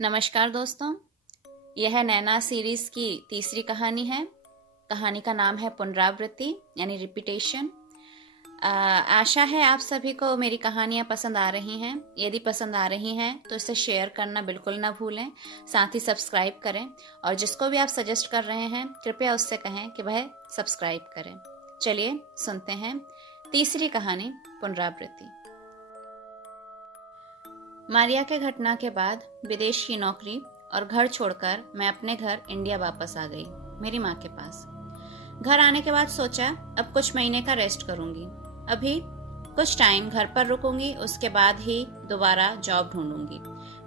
नमस्कार दोस्तों, यह नैना सीरीज की तीसरी कहानी है। कहानी का नाम है पुनरावृत्ति यानी रिपीटेशन। आशा है आप सभी को मेरी कहानियाँ पसंद आ रही हैं। यदि पसंद आ रही हैं तो इसे शेयर करना बिल्कुल ना भूलें, साथ ही सब्सक्राइब करें और जिसको भी आप सजेस्ट कर रहे हैं कृपया उससे कहें कि वह सब्सक्राइब करें। चलिए सुनते हैं तीसरी कहानी पुनरावृत्ति। मारिया के घटना के बाद विदेश की नौकरी और घर छोड़कर मैं अपने घर इंडिया वापस आ गई, मेरी माँ के पास। घर आने के बाद सोचा अब कुछ महीने का रेस्ट करूंगी। अभी कुछ टाइम घर पर रुकूंगी, उसके बाद ही दोबारा जॉब ढूंढूंगी।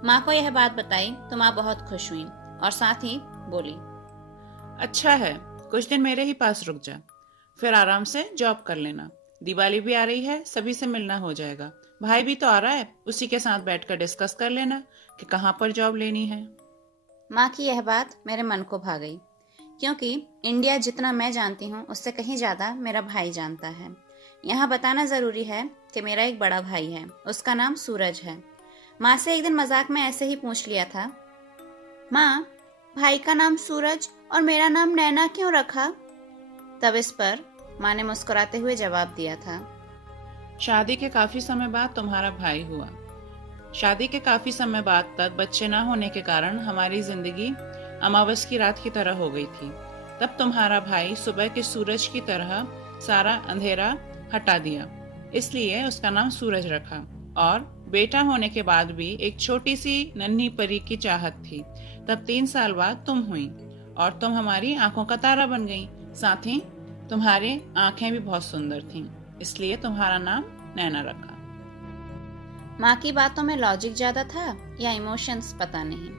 माँ को यह बात बताई तो माँ बहुत खुश हुई और साथ ही बोली, अच्छा है, कुछ दिन मेरे ही पास रुक जा, फिर आराम से जॉब कर लेना। दिवाली भी आ रही है, सभी से मिलना हो जाएगा। भाई भी तो आ रहा है, उसी के साथ बैठकर डिस्कस कर लेना कि कहाँ पर जॉब लेनी है। माँ की यह बात मेरे मन को भा गई, क्योंकि इंडिया जितना मैं जानती हूँ उससे कहीं ज्यादा मेरा भाई जानता है। यहाँ बताना जरूरी है कि मेरा एक बड़ा भाई है, उसका नाम सूरज है। माँ से एक दिन मजाक में ऐसे ही पूछ लिया था, माँ भाई का नाम सूरज और मेरा नाम नैना क्यों रखा? तब इस पर माँ ने मुस्कुराते हुए जवाब दिया था, शादी के काफी समय बाद तुम्हारा भाई हुआ। शादी के काफी समय बाद तक बच्चे ना होने के कारण हमारी जिंदगी अमावस की रात की तरह हो गई थी। तब तुम्हारा भाई सुबह के सूरज की तरह सारा अंधेरा हटा दिया, इसलिए उसका नाम सूरज रखा। और बेटा होने के बाद भी एक छोटी सी नन्ही परी की चाहत थी। तब 3 साल बाद तुम हुई और तुम हमारी आंखों का तारा बन गई। साथ ही तुम्हारी आंखें भी बहुत सुंदर थीं, इसलिए तुम्हारा नाम नैना रखा। माँ की बातों में लॉजिक ज्यादा था या इमोशंस पता नहीं,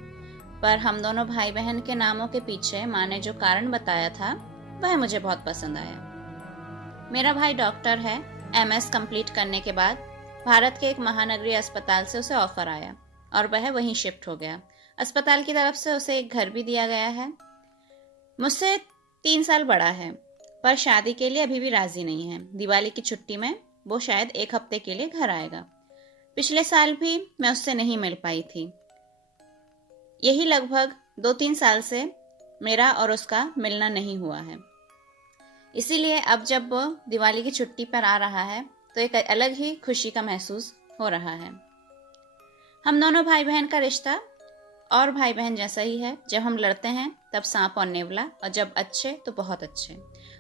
पर हम दोनों भाई बहन के नामों के पीछे माँ ने जो कारण बताया था वह मुझे बहुत पसंद आया। मेरा भाई डॉक्टर है। एमएस कंप्लीट करने के बाद भारत के एक महानगरीय अस्पताल से उसे ऑफर आया और वह वहीं शिफ्ट हो गया। अस्पताल की तरफ से उसे एक घर भी दिया गया है। मुझसे 3 साल बड़ा है, पर शादी के लिए अभी भी राजी नहीं है। दिवाली की छुट्टी में वो शायद 1 हफ्ते के लिए घर आएगा। पिछले साल भी मैं उससे नहीं मिल पाई थी। यही लगभग 2-3 साल से मेरा और उसका मिलना नहीं हुआ है। इसीलिए अब जब वो दिवाली की छुट्टी पर आ रहा है तो एक अलग ही खुशी का महसूस हो रहा है। हम दोनों भाई बहन का रिश्ता और भाई बहन जैसा ही है। जब हम लड़ते हैं तब सांप और नेवला, और जब अच्छे तो बहुत अच्छे।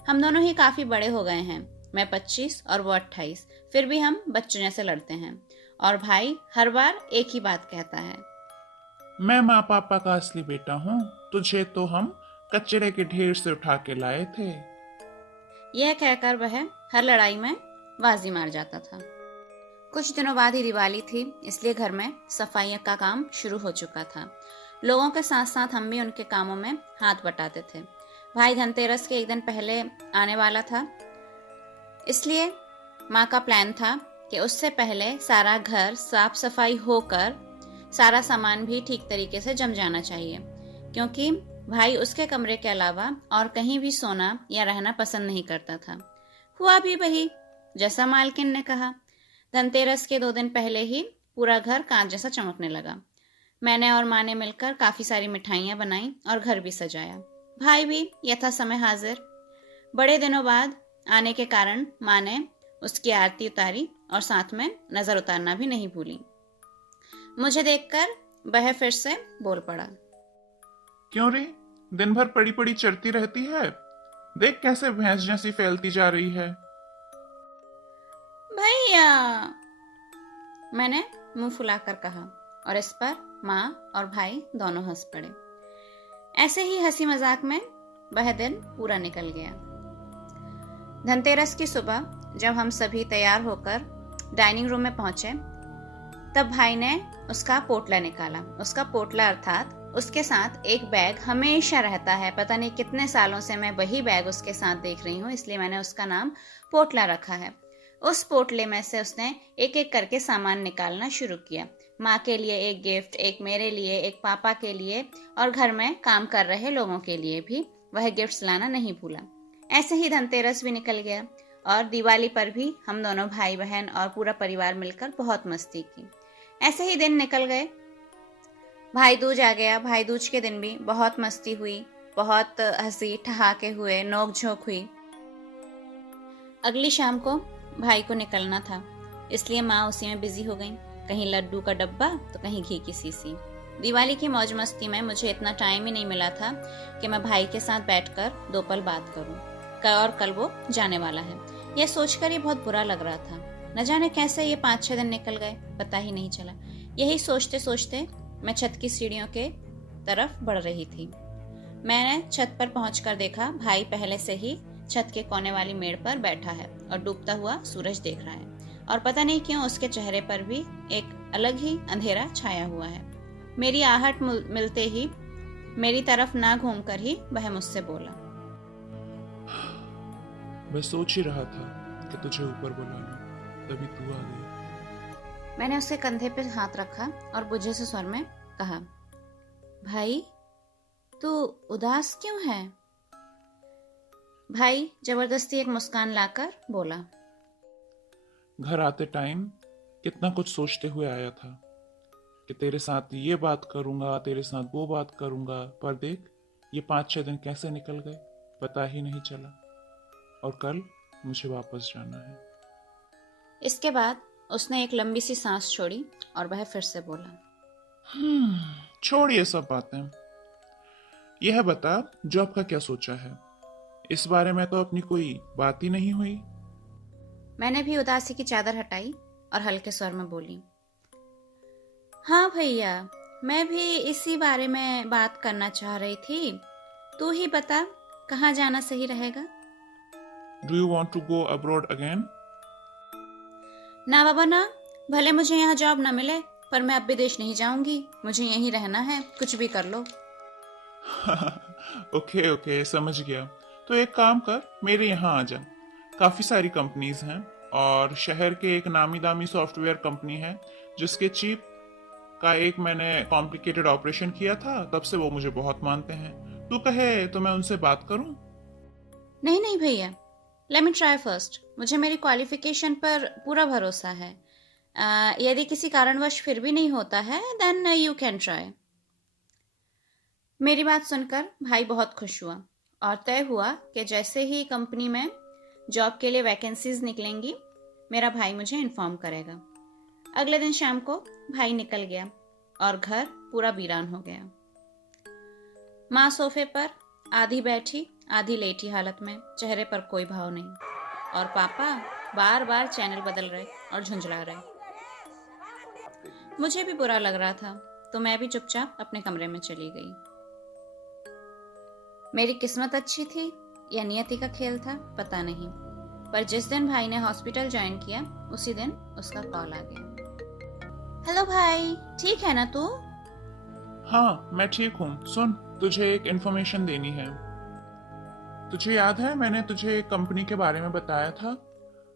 हम दोनों ही काफी बड़े हो गए हैं, मैं 25 और वो 28, फिर भी हम बच्चों जैसे लड़ते हैं। और भाई हर बार एक ही बात कहता है, मैं माँ पापा का असली बेटा हूँ, तुझे तो हम कचरे के ढेर से उठा के लाए थे। यह कहकर वह हर लड़ाई में बाजी मार जाता था। कुछ दिनों बाद ही दिवाली थी, इसलिए घर में सफाई का काम शुरू हो चुका था। लोगों के साथ साथ हम भी उनके कामों में हाथ बटाते थे। भाई धनतेरस के एक दिन पहले आने वाला था, इसलिए माँ का प्लान था कि उससे पहले सारा घर साफ सफाई होकर सारा सामान भी ठीक तरीके से जम जाना चाहिए, क्योंकि भाई उसके कमरे के अलावा और कहीं भी सोना या रहना पसंद नहीं करता था। हुआ भी वही जैसा मालकिन ने कहा। धनतेरस के 2 दिन पहले ही पूरा घर कांच जैसा चमकने लगा। मैंने और माँ ने मिलकर काफी सारी मिठाइयाँ बनाई और घर भी सजाया। भाई भी यथा समय हाजिर। बड़े दिनों बाद आने के कारण माँ ने उसकी आरती उतारी और साथ में नजर उतारना भी नहीं भूली। मुझे देखकर वह फिर से बोल पड़ा, क्यों रे, दिन भर पड़ी पड़ी चढ़ती रहती है? देख कैसे भैंस जैसी फैलती जा रही है। भैया, मैंने मुंह फुलाकर कहा और इस पर माँ और भाई दोनों हंस पड़े। ऐसे ही हंसी मजाक में वह दिन पूरा निकल गया। धनतेरस की सुबह जब हम सभी तैयार होकर डाइनिंग रूम में पहुंचे तब भाई ने उसका पोटला निकाला। उसका पोटला अर्थात उसके साथ एक बैग हमेशा रहता है। पता नहीं कितने सालों से मैं वही बैग उसके साथ देख रही हूँ, इसलिए मैंने उसका नाम पोटला रखा है। उस पोटले में से उसने एक एक करके सामान निकालना शुरू किया। माँ के लिए एक गिफ्ट, एक मेरे लिए, एक पापा के लिए और घर में काम कर रहे लोगों के लिए भी वह गिफ्ट्स लाना नहीं भूला। ऐसे ही धनतेरस भी निकल गया और दिवाली पर भी हम दोनों भाई बहन और पूरा परिवार मिलकर बहुत मस्ती की। ऐसे ही दिन निकल गए। भाई दूज आ गया। भाई दूज के दिन भी बहुत मस्ती हुई, बहुत हंसी ठहाके हुए, नोक झोंक हुई। अगली शाम को भाई को निकलना था, इसलिए माँ उसी में बिजी हो गई। कहीं लड्डू का डब्बा तो कहीं घी की सीसी। दिवाली की मौज मस्ती में मुझे इतना टाइम ही नहीं मिला था कि मैं भाई के साथ बैठकर 2 पल बात करूं। और कल वो जाने वाला है, यह सोचकर ही बहुत बुरा लग रहा था। न जाने कैसे ये 5-6 दिन निकल गए, पता ही नहीं चला। यही सोचते सोचते मैं छत की सीढ़ियों के तरफ बढ़ रही थी। मैंने छत पर पहुंचकर देखा भाई पहले से ही छत के कोने वाली मेड़ पर बैठा है और डूबता हुआ सूरज देख रहा है, और पता नहीं क्यों उसके चेहरे पर भी एक अलग ही अंधेरा छाया हुआ है। मेरी आहट मिलते ही मेरी तरफ ना घूमकर ही वह मुझसे बोला, मैं सोच ही रहा था कि तुझे ऊपर बुला लूं, तभी तू आ गई। मैंने उसके कंधे पर हाथ रखा और बुझे से स्वर में कहा, भाई तू उदास क्यों है? भाई जबरदस्ती एक मुस्कान लाकर बोला, घर आते टाइम कितना कुछ सोचते हुए आया था कि तेरे साथ ये बात करूंगा, तेरे साथ वो बात करूंगा, पर देख ये 5-6 दिन कैसे निकल गए, पता ही नहीं चला। और कल मुझे वापस जाना है। इसके बाद उसने एक लंबी सी सांस छोड़ी और वह फिर से बोला, छोड़ ये सब बातें। यह बता, जॉब का क्या सोचा है? इस बारे में तो अपनी कोई बात ही नहीं हुई। मैंने भी उदासी की चादर हटाई और हल्के स्वर में बोली, हाँ भैया, मैं भी इसी बारे में बात करना चाह रही थी। तू ही बता, कहाँ जाना सही रहेगा? Do you want to go abroad again? ना बाबा ना, भले मुझे यहाँ जॉब ना मिले, पर मैं अब विदेश नहीं जाऊंगी। मुझे यहीं रहना है, कुछ भी कर लो। ओके ओके, समझ गया। तो एक काम कर, मेरे यहाँ आ जा। काफी सारी कंपनीज हैं और शहर के एक नामी दामी सॉफ्टवेयर कंपनी है जिसके चीफ का एक मैंने कॉम्प्लिकेटेड ऑपरेशन किया था, तब से वो मुझे बहुत मानते हैं। तू कहे तो मैं उनसे बात करूं? नहीं नहीं भैया, लेट मी ट्राई फर्स्ट। मुझे मेरी क्वालिफिकेशन पर पूरा भरोसा है। यदि किसी कारणवश फिर भी नहीं होता है, देन यू कैन ट्राई। मेरी बात सुनकर भाई बहुत खुश हुआ और तय हुआ कि जैसे ही कंपनी में जॉब के लिए वैकेंसीज निकलेंगी, मेरा भाई मुझे इन्फॉर्म करेगा। अगले दिन शाम को भाई निकल गया और घर पूरा वीरान हो गया। माँ सोफे पर आधी बैठी आधी लेटी हालत में, चेहरे पर कोई भाव नहीं, और पापा बार बार चैनल बदल रहे और झुंझला रहे। मुझे भी बुरा लग रहा था, तो मैं भी चुपचाप अपने कमरे में चली गई। मेरी किस्मत अच्छी थी या नियति का खेल था, पता नहीं, पर जिस दिन भाई ने हॉस्पिटल ज्वाइन किया उसी दिन उसका कॉल आ गया। हेलो भाई, ठीक है ना तू? हाँ मैं ठीक हूँ। सुन, तुझे एक इन्फॉर्मेशन देनी है। तुझे याद है मैंने तुझे एक कंपनी के बारे में बताया था?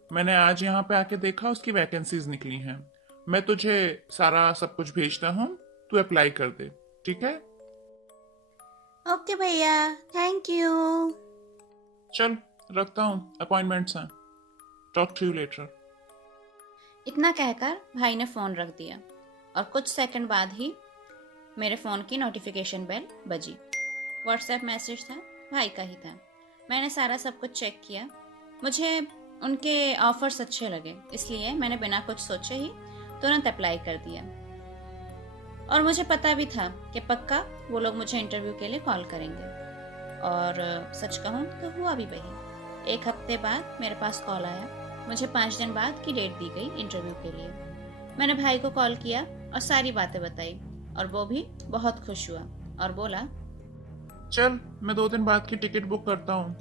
मैंने आज यहाँ पे आके देखा, उसकी वैकेंसीज निकली हैं। मैं तुझे सारा सब कुछ भेजता हूँ, तू अप्लाई कर दे, ठीक है? ओके भैया, थैंक यू। चल रखता हूँ, अपॉइंटमेंट्स हैं। Talk to you later. इतना कहकर भाई ने फोन रख दिया और कुछ सेकंड बाद ही मेरे फोन की नोटिफिकेशन बेल बजी। व्हाट्सएप मैसेज था, भाई का ही था। मैंने सारा सब कुछ चेक किया। मुझे उनके ऑफर्स अच्छे लगे, इसलिए मैंने बिना कुछ सोचे ही तुरंत अप्लाई कर दिया। और मुझे पता भी था कि पक्का वो लोग मुझे इंटरव्यू के लिए कॉल करेंगे, और सच कहूँ तो हुआ भी वही। 1 हफ्ते बाद मेरे पास कॉल आया। मुझे 5 दिन बाद की डेट दी गई इंटरव्यू के लिए। मैंने भाई को कॉल किया और सारी बातें बताई, और वो भी बहुत खुश हुआ और बोला, चल मैं 2 दिन बाद की टिकट बुक करता हूँ,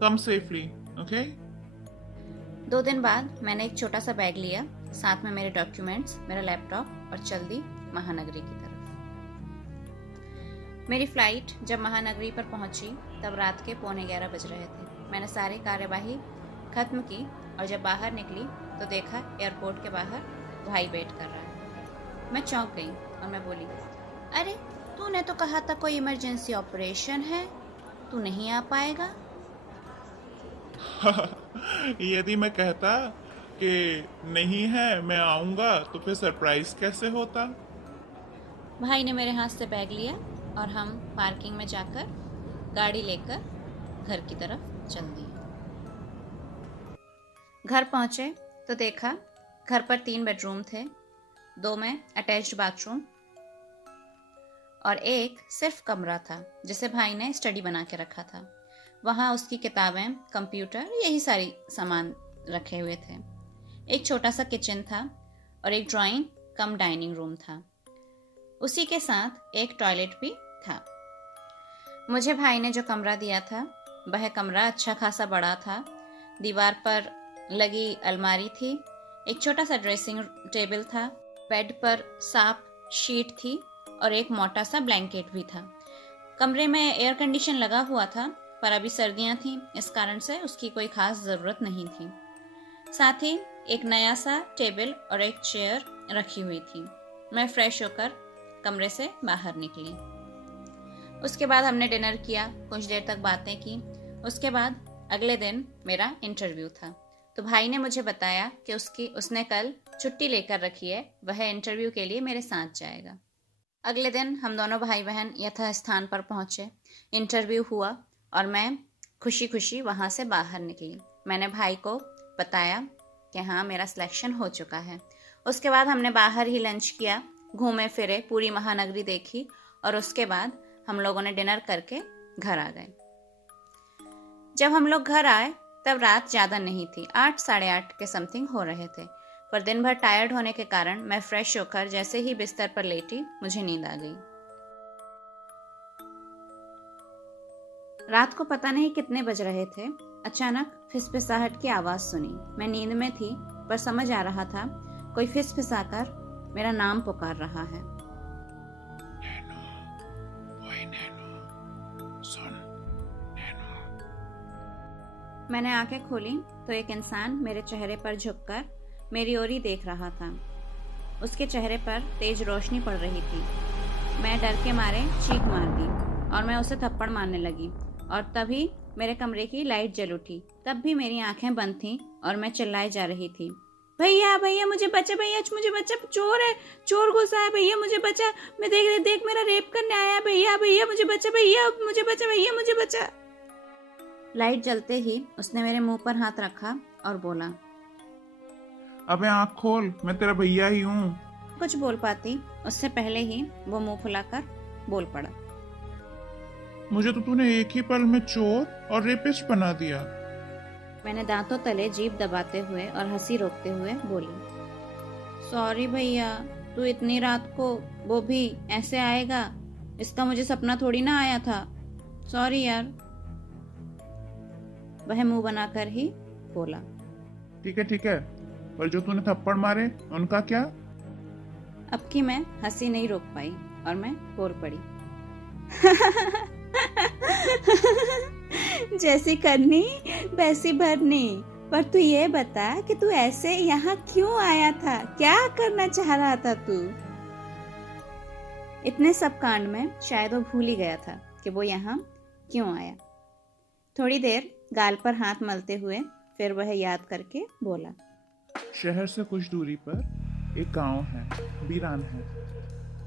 कम सेफली, ओके? 2 दिन बाद मैंने एक छोटा सा बैग लिया, साथ में मेरे डॉक्यूमेंट्स, मेरा लैपटॉप, और चल दी महानगरी की तरफ। मेरी फ्लाइट जब महानगरी पर पहुंची तब रात के 11:15 बज रहे थे। मैंने सारी कार्यवाही खत्म की और जब बाहर निकली तो देखा एयरपोर्ट के बाहर भाई वेट कर रहा है। मैं चौंक गई और मैं बोली, अरे तूने तो कहा था कोई इमरजेंसी ऑपरेशन है, तू नहीं आ पाएगा? यदि मैं कहता कि नहीं है, मैं आऊंगा, तो फिर सरप्राइज कैसे होता? भाई ने मेरे हाथ से बैग लिया और हम पार्किंग में जाकर गाड़ी लेकर घर की तरफ चल दिए। घर पहुंचे तो देखा घर पर 3 बेडरूम थे, 2 में अटैच्ड बाथरूम और एक सिर्फ कमरा था जिसे भाई ने स्टडी बना के रखा था। वहाँ उसकी किताबें, कंप्यूटर, यही सारी सामान रखे हुए थे। एक छोटा सा किचन था और एक ड्राइंग कम डाइनिंग रूम था। उसी के साथ एक टॉयलेट भी था। मुझे भाई ने जो कमरा दिया था वह कमरा अच्छा खासा बड़ा था। दीवार पर लगी अलमारी थी, एक छोटा सा ड्रेसिंग टेबल था, बेड पर साफ शीट थी और एक मोटा सा ब्लैंकेट भी था। कमरे में एयर कंडीशन लगा हुआ था पर अभी सर्दियां थीं, इस कारण से उसकी कोई खास ज़रूरत नहीं थी। साथ ही एक नया सा टेबल और एक चेयर रखी हुई थी। मैं फ्रेश होकर कमरे से बाहर निकली। उसके बाद हमने डिनर किया, कुछ देर तक बातें की। उसके बाद अगले दिन मेरा इंटरव्यू था तो भाई ने मुझे बताया कि उसने कल छुट्टी लेकर रखी है, वह इंटरव्यू के लिए मेरे साथ जाएगा। अगले दिन हम दोनों भाई बहन यथास्थान पर पहुंचे। इंटरव्यू हुआ और मैं खुशी खुशी वहां से बाहर निकली। मैंने भाई को बताया कि हाँ, मेरा सिलेक्शन हो चुका है। उसके बाद हमने बाहर ही लंच किया, घूमे फिरे, पूरी महानगरी देखी और उसके बाद हम लोगों ने डिनर करके घर आ गए। जब हम लोग घर आए तब रात ज़्यादा नहीं थी, 8 साढ़े 8 के समथिंग हो रहे थे। पर दिन भर टायर्ड होने के कारण मैं फ्रेश होकर जैसे ही बिस्तर पर लेटी मुझे नींद आ गई। रात को पता नहीं कितने बज रहे थे, अचानक फिसफिसाहट की आवाज सुनी। मैं नींद में थी पर समझ आ रहा था कोई फिसफिसाकर मेरा नाम पुकार रहा है। नैनो, ओए नैनो, सुन, नैनो। मैंने आंखें खोली तो एक इंसान मेरे चेहरे पर झुककर मेरी ओर ही देख रहा था। उसके चेहरे पर तेज रोशनी पड़ रही थी। मैं डर के मारे चीख मार दी और मैं उसे थप्पड़ मारने लगी और तभी मेरे कमरे की लाइट जल उठी। तब भी मेरी आंखें बंद थीं और मैं चिल्लाई जा रही थी, भैया भैया मुझे बचा, भैया मुझे बचा, चोर है, चोर घुसा है, भैया मुझे बचा, मैं देख मेरा रेप करने आया, भैया भैया मुझे बचा, भैया मुझे बचा, भैया मुझे बचा। लाइट जलते ही उसने मेरे मुंह पर हाथ रखा और बोला, अबे आँख खोल, मैं तेरा भैया ही हूँ। कुछ बोल पाती उससे पहले ही वो मुंह फुलाकर बोल पड़ा, मुझे तो तूने एक ही पल में चोर और रेपिस्ट बना दिया। मैंने दांतों तले जीभ दबाते हुए और हंसी रोकते हुए बोली, सॉरी भैया, तू इतनी रात को वो भी ऐसे आएगा, इसका मुझे सपना थोड़ी ना आया था, सॉरी यार। वह मुंह बनाकर ही बोला, ठीक है, पर जो तूने थप्पड़ मारे उनका क्या? अब की मैं हंसी नहीं रोक पाई और मैं बोल पड़ी, जैसी करनी वैसी भरनी। पर तू ये बता कि तू ऐसे यहाँ क्यों आया था, क्या करना चाह रहा था तू? इतने सब कांड में शायद वो भूल ही गया था कि वो यहाँ क्यों आया। थोड़ी देर गाल पर हाथ मलते हुए फिर वह याद करके बोला, शहर से कुछ दूरी पर एक गांव है, बीरान है।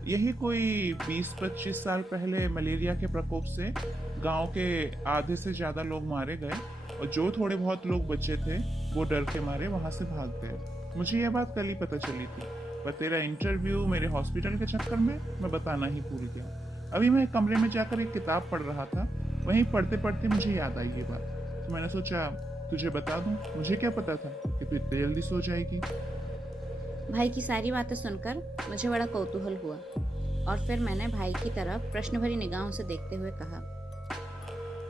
यही कोई 20-25 साल पहले मलेरिया के प्रकोप से गांव के आधे से ज्यादा लोग मारे गए और जो थोड़े बहुत लोग बचे थे वो डर के मारे वहां से भाग गए। मुझे यह बात कल ही पता चली थी, पर तेरा इंटरव्यू मेरे हॉस्पिटल के चक्कर में मैं बताना ही भूल गया। अभी मैं कमरे में जाकर एक किताब पढ़ रहा था, वहीं पढ़ते पढ़ते मुझे याद आई ये बात, तो मैंने सोचा तुझे बता दूं। मुझे क्या पता था कि तू इतनी जल्दी सो जाएगी। भाई की सारी बातें सुनकर मुझे बड़ा कौतूहल हुआ और फिर मैंने भाई की तरफ प्रश्न भरी निगाहों से देखते हुए कहा,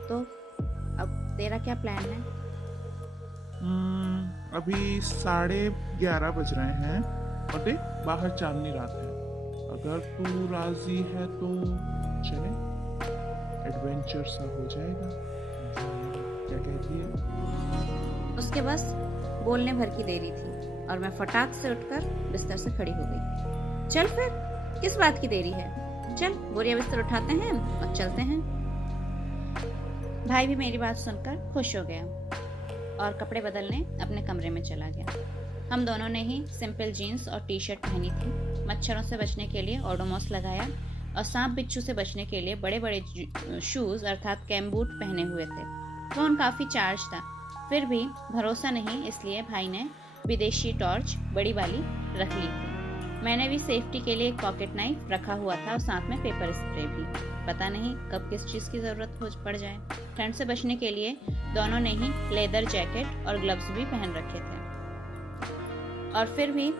तो अब तेरा क्या प्लान है? अभी 11:30 बज रहे हैं और देख बाहर चांदनी रात है। अगर तू राजी है तो चले, एडवेंचर सा हो जाएगा, क्या कहती है? उसके बस बोलने भर की देरी थी और मैं फटाक से उठकर बिस्तर से खड़ी हो गई। चल फिर, किस बात की देरी है, चल बोरिया बिस्तर उठाते हैं और चलते हैं। भाई भी मेरी बात सुनकर खुश हो गया और कपड़े बदलने अपने कमरे में चला गया। हम दोनों ने ही सिंपल जीन्स और टी शर्ट पहनी थी। मच्छरों से बचने के लिए ओडोमॉस लगाया और सांप बिच्छू से बचने के लिए बड़े बड़े शूज अर्थात कैम्बूट पहने हुए थे। फोन काफ़ी चार्ज था, फिर भी भरोसा नहीं, इसलिए भाई ने विदेशी टॉर्च बड़ी वाली रख ली थी। मैंने भी सेफ्टी के लिए एक पॉकेट नाइफ रखा हुआ था और साथ में पेपर स्प्रे भी। पता नहीं कब किस चीज़ की ज़रूरत हो पड़ जाए। ठंड से बचने के लिए दोनों ने ही लेदर जैकेट और ग्लव्स भी पहन रखे थे। और फिर भी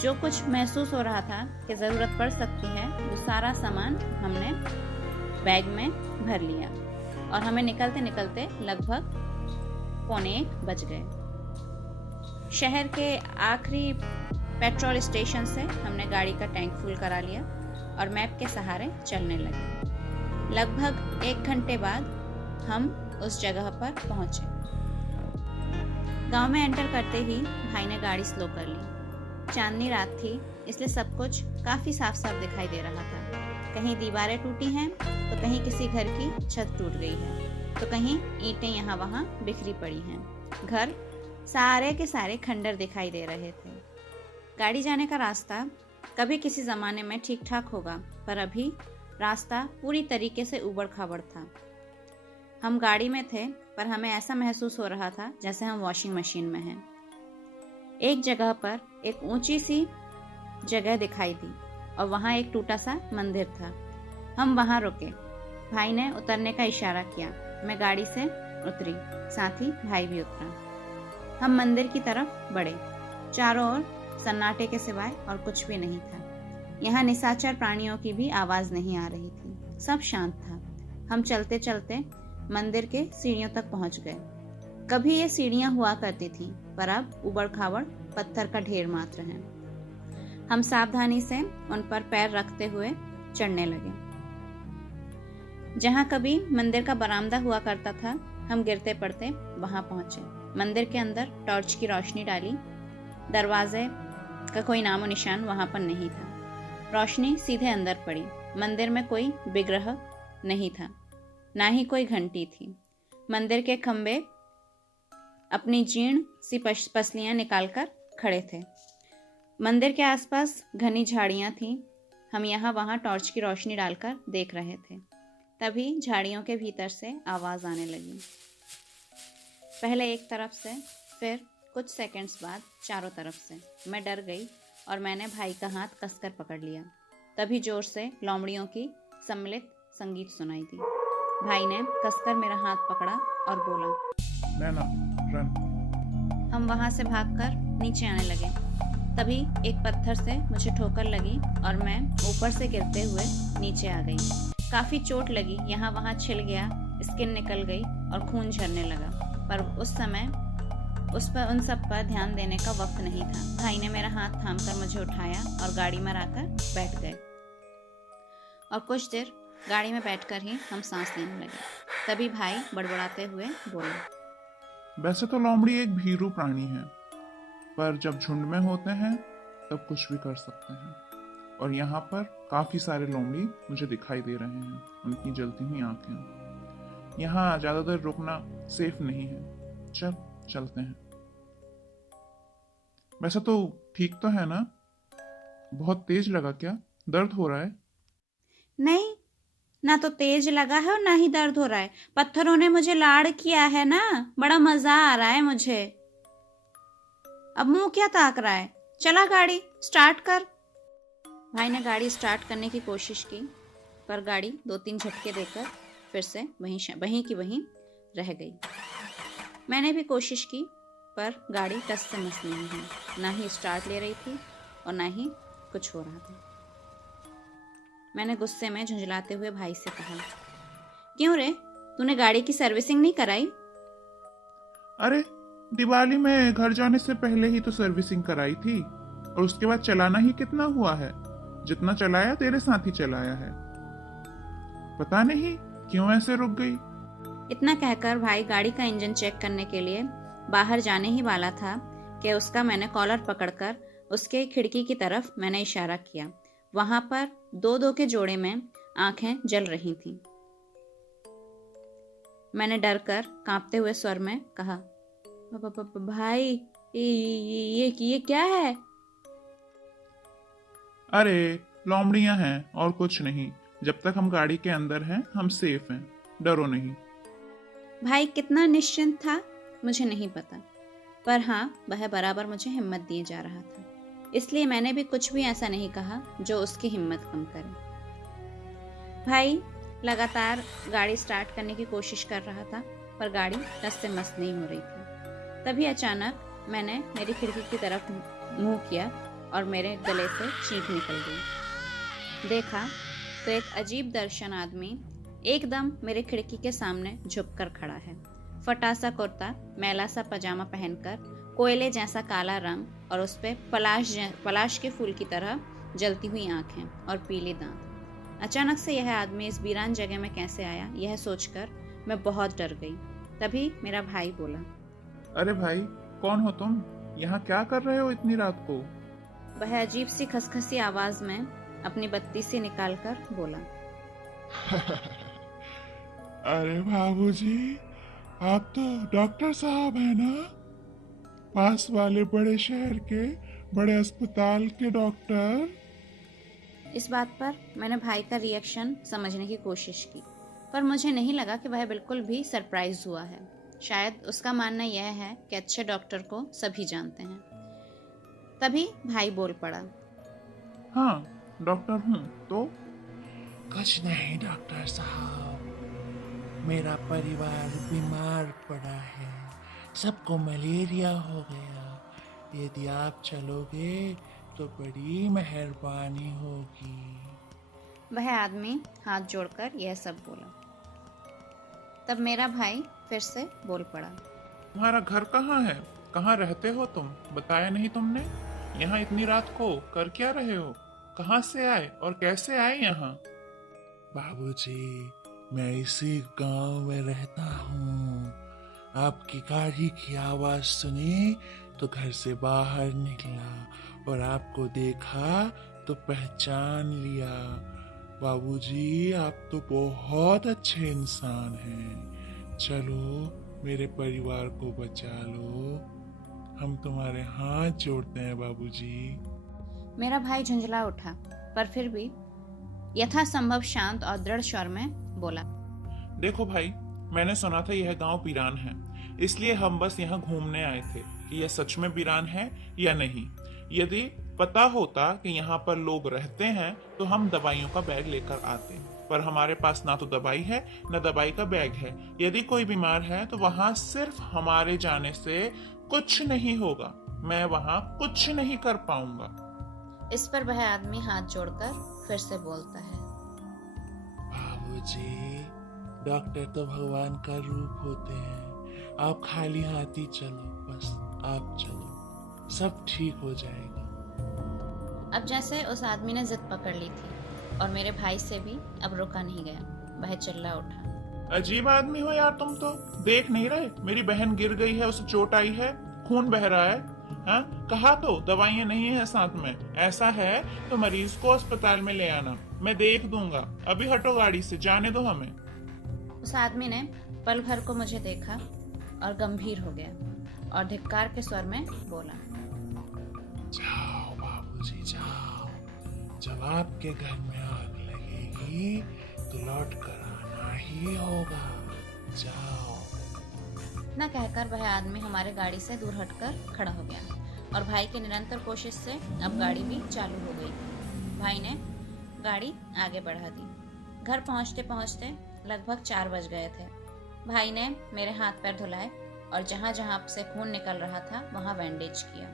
जो कुछ महसूस हो रहा था कि ज़रूरत पड़ सकती है, वो सारा सामान हमने बैग में भर लिया और हमें निकलते निकलते लगभग 1:45 बज गए। शहर के आखिरी पेट्रोल स्टेशन से हमने गाड़ी का टैंक फुल करा लिया और मैप के सहारे चलने लगे। लगभग 1 घंटे बाद हम उस जगह पर पहुंचे। गांव में एंटर करते ही भाई ने गाड़ी स्लो कर ली। चांदनी रात थी, इसलिए सब कुछ काफी साफ साफ दिखाई दे रहा था। कहीं दीवारें टूटी हैं तो कहीं किसी घर की छत टूट गई है तो कहीं ईंटें यहाँ वहाँ बिखरी पड़ी हैं। घर सारे के सारे खंडर दिखाई दे रहे थे। गाड़ी जाने का रास्ता कभी किसी जमाने में ठीक ठाक होगा, पर अभी रास्ता पूरी तरीके से ऊबड़ खाबड़ था। हम गाड़ी में थे, पर हमें ऐसा महसूस हो रहा था जैसे हम वॉशिंग मशीन में हैं। एक जगह पर एक ऊंची सी जगह दिखाई दी और वहाँ एक टूटा सा मंदिर था। हम वहाँ रुके। भाई ने उतरने का इशारा किया। मैं गाड़ी से उतरी, साथ ही भाई भी उतरा। हम मंदिर की तरफ बढ़े। चारों ओर सन्नाटे के सिवाय और कुछ भी नहीं था। यहाँ निशाचर प्राणियों की भी आवाज नहीं आ रही थी। सब शांत था। हम चलते चलते मंदिर के सीढ़ियों तक पहुंच गए। कभी ये सीढ़ियां हुआ करती थी, पर अब उबड़ खाबड़ पत्थर का ढेर मात्र है। हम सावधानी से उन पर पैर रखते हुए चढ़ने लगे। जहाँ कभी मंदिर का बरामदा हुआ करता था, हम गिरते पड़ते वहां पहुंचे। मंदिर के अंदर टॉर्च की रोशनी डाली। दरवाजे का कोई नामो निशान वहां पर नहीं था। रोशनी सीधे अंदर पड़ी। मंदिर में कोई विग्रह नहीं था, ना ही कोई घंटी थी। मंदिर के खंबे अपनी जीर्ण सी पसलियां निकालकर खड़े थे। मंदिर के आसपास घनी झाड़ियां थीं। हम यहाँ वहाँ टॉर्च की रोशनी डालकर देख रहे थे। तभी झाड़ियों के भीतर से आवाज आने लगी। पहले एक तरफ से, फिर कुछ सेकंड्स बाद चारों तरफ से। मैं डर गई और मैंने भाई का हाथ कसकर पकड़ लिया। तभी जोर से लोमड़ियों की सम्मिलित संगीत सुनाई दी। भाई ने कसकर मेरा हाथ पकड़ा और बोला, नैना, रन। हम वहां से भागकर नीचे आने लगे। तभी एक पत्थर से मुझे ठोकर लगी और मैं ऊपर से गिरते हुए नीचे आ गई। काफी चोट लगी, यहाँ वहाँ छिल गया, स्किन निकल गई और खून झरने लगा। पर उस समय उन सब पर ध्यान देने का वक्त नहीं था। भाई ने मेरा हाथ थामकर मुझे उठाया और गाड़ी में आकर बैठ गए। और कुछ देर गाड़ी में बैठकर ही हम सांस लेने लगे। तभी भाई बड़बड़ाते हुए बोले, वैसे तो लोमड़ी एक भीरू प्राणी है, पर जब झुंड में होते हैं तब कुछ भी कर सकते हैं। और यहाँ पर काफी सारे लोमड़ी मुझे दिखाई दे रहे हैं, उनकी जलती हुई आंखें। यहाँ ज्यादा देर रुकना सेफ नहीं है। चलते हैं। वैसे तो ठीक तो है ना? बहुत तेज लगा क्या? दर्द हो रहा है? नहीं, ना तो तेज लगा है और ना ही दर्द हो रहा है। पत्थरों ने मुझे लाड़ किया है ना, बड़ा मजा आ रहा है मुझे। अब मुंह क्या ताक रहा है? चला गाड़ी स्टार्ट कर। भाई ने गाड़ी स्टार्ट करने की कोशिश की, पर गाड़ी 2-3 झटके देकर फिर से वहीं की वहीं रह गई। मैंने भी कोशिश की, पर गाड़ी टस से मस नहीं है। ना ही स्टार्ट ले रही थी और ना ही कुछ हो रहा था। मैंने गुस्से में झुंझलाते हुए भाई से कहा, क्यों रे, तूने गाड़ी की सर्विसिंग नहीं कराई? अरे, दिवाली में घर जाने से पहले ही तो सर्विसिंग कराई थी, और उसके बाद चलाना ही कितना हुआ है। जितना चलाया तेरे साथ ही चलाया है। पता नहीं क्यों ऐसे रुक गई। इतना कहकर भाई गाड़ी का इंजन चेक करने के लिए बाहर जाने ही वाला था कि उसका मैंने कॉलर पकड़कर उसके खिड़की की तरफ मैंने इशारा किया। वहां पर 2-2 के जोड़े में आंखें जल रही थीं। मैंने डर कर कांपते हुए स्वर में कहा, भाई, ये क्या है? अरे लोमड़ियां हैं और कुछ नहीं। जब तक हम गाड़ी के अंदर हैं हम सेफ हैं, डरो नहीं। भाई कितना निश्चिंत था मुझे नहीं पता, पर हाँ वह बराबर मुझे हिम्मत दिए जा रहा था, इसलिए मैंने भी कुछ भी ऐसा नहीं कहा जो उसकी हिम्मत कम करे। भाई लगातार गाड़ी स्टार्ट करने की कोशिश कर रहा था, पर गाड़ी टस से मस नहीं हो रही थी। तभी अचानक मैंने मेरी खिड़की की तरफ मुंह किया और मेरे गले से चीख निकल गई। देखा तो एक अजीब दर्शन आदमी एकदम मेरे खिड़की के सामने झुककर खड़ा है। फटा सा कुर्ता, मैला सा पजामा पहनकर, कोयले जैसा काला रंग और उस पे पलाश के फूल की तरह जलती हुई आंखें और पीले दांत। अचानक से यह आदमी इस वीरान जगह में कैसे आया, यह सोचकर मैं बहुत डर गई। तभी मेरा भाई बोला, अरे भाई कौन हो तुम? यहाँ क्या कर रहे हो इतनी रात को? वह अजीब सी खसखसी आवाज में अपनी बत्ती से निकालकर बोला, अरे बाबूजी, आप तो डॉक्टर साहब हैं ना? पास वाले बड़े शहर के बड़े अस्पताल के डॉक्टर। इस बात पर मैंने भाई का रिएक्शन समझने की कोशिश की, पर मुझे नहीं लगा कि वह बिल्कुल भी सरप्राइज हुआ है। शायद उसका मानना यह है कि अच्छे डॉक्टर को सभी जानते हैं। तभी भाई बोल पड़ा, हाँ डॉक्टर हूँ तो। कुछ नहीं डॉक्टर साहब, मेरा परिवार बीमार पड़ा है, सबको मलेरिया हो गया। यदि आप चलोगे तो बड़ी मेहरबानी होगी। वह आदमी हाथ जोड़कर यह सब बोला। तब मेरा भाई फिर से बोल पड़ा, तुम्हारा घर कहाँ है? कहाँ रहते हो तुम? बताया नहीं तुमने। यहाँ इतनी रात को कर क्या रहे हो? कहाँ से आए और कैसे आए यहाँ? बाबूजी, मैं इसी गांव में रहता हूँ। आपकी गाड़ी की आवाज सुनी तो घर से बाहर निकला और आपको देखा तो पहचान लिया। बाबूजी, आप तो बहुत अच्छे इंसान हैं। चलो मेरे परिवार को बचा लो, हम तुम्हारे हाथ जोड़ते हैं बाबूजी। मेरा भाई झुंझला उठा, पर फिर भी यथासंभव शांत और दृढ़ स्वर में बोला, देखो भाई, मैंने सुना था यह गांव वीरान है, इसलिए हम बस यहाँ घूमने आए थे कि यह सच में वीरान है या नहीं। यदि पता होता कि यहाँ पर लोग रहते हैं तो हम दवाइयों का बैग लेकर आते, पर हमारे पास ना तो दवाई है न दवाई का बैग है। यदि कोई बीमार है तो वहाँ सिर्फ हमारे जाने से कुछ नहीं होगा, मैं वहाँ कुछ नहीं कर पाऊंगा। इस पर वह आदमी हाथ जोड़कर फिर से बोलता है, बाबूजी, डॉक्टर तो भगवान का रूप होते हैं। आप खाली हाथ ही चलो, बस आप चलो, सब ठीक हो जाएगा। अब जैसे उस आदमी ने जिद पकड़ ली थी और मेरे भाई से भी अब रुका नहीं गया। वह चिल्ला उठा, अजीब आदमी हो यार तुम तो। देख नहीं रहे मेरी बहन गिर गई है, उसे चोट आई है, खून बह रहा है। हाँ, कहा तो दवाइयाँ नहीं है साथ में। ऐसा है तो मरीज को अस्पताल में ले आना, मैं देख दूंगा। अभी हटो गाड़ी से, जाने दो हमें। उस आदमी ने पल भर को मुझे देखा और गंभीर हो गया और धिक्कार के स्वर में बोला, जाओ बाबूजी जाओ, जब आपके घर में आग लगेगी तो लौट कर आना ही होगा, जाओ। न कहकर वह आदमी हमारे गाड़ी से दूर हटकर खड़ा हो गया और भाई की निरंतर कोशिश से अब गाड़ी भी चालू हो गई। भाई ने गाड़ी आगे बढ़ा दी। घर पहुंचते पहुंचते लगभग 4 बज गए थे। भाई ने मेरे हाथ पैर धुलाए और जहां जहां से खून निकल रहा था वहां बैंडेज किया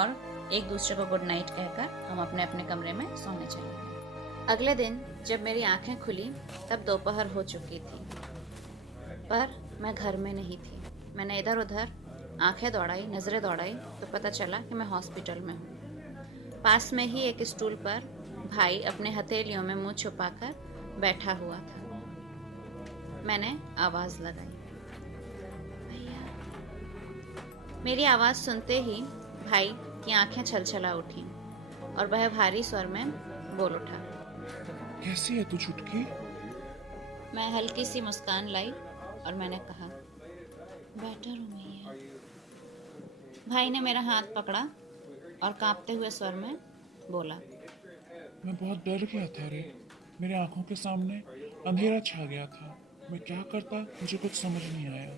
और एक दूसरे को गुड नाइट कहकर हम अपने अपने कमरे में सोने चले गए। अगले दिन जब मेरी आंखें खुली तब दोपहर हो चुकी थी, पर मैं घर में नहीं थी। मैंने इधर उधर आंखें दौड़ाई, नजरें दौड़ाई तो पता चला कि मैं हॉस्पिटल में हूँ। पास में ही एक स्टूल पर भाई अपने हथेलियों में मुंह छुपाकर बैठा हुआ था। मैंने आवाज लगाई, भैया। मेरी आवाज सुनते ही भाई की आंखें छलछला उठी और वह भारी स्वर में बोल उठा, कैसी है तू चुटकी? मैं हल्की सी मुस्कान लाई और मैंने कहा, बेटर हूँ भैया। भाई ने मेरा हाथ पकड़ा और कांपते हुए स्वर में बोला, मैं बहुत डर गया था रे। मेरे आंखों के सामने अंधेरा छा गया था। मैं क्या करता मुझे कुछ समझ नहीं आया।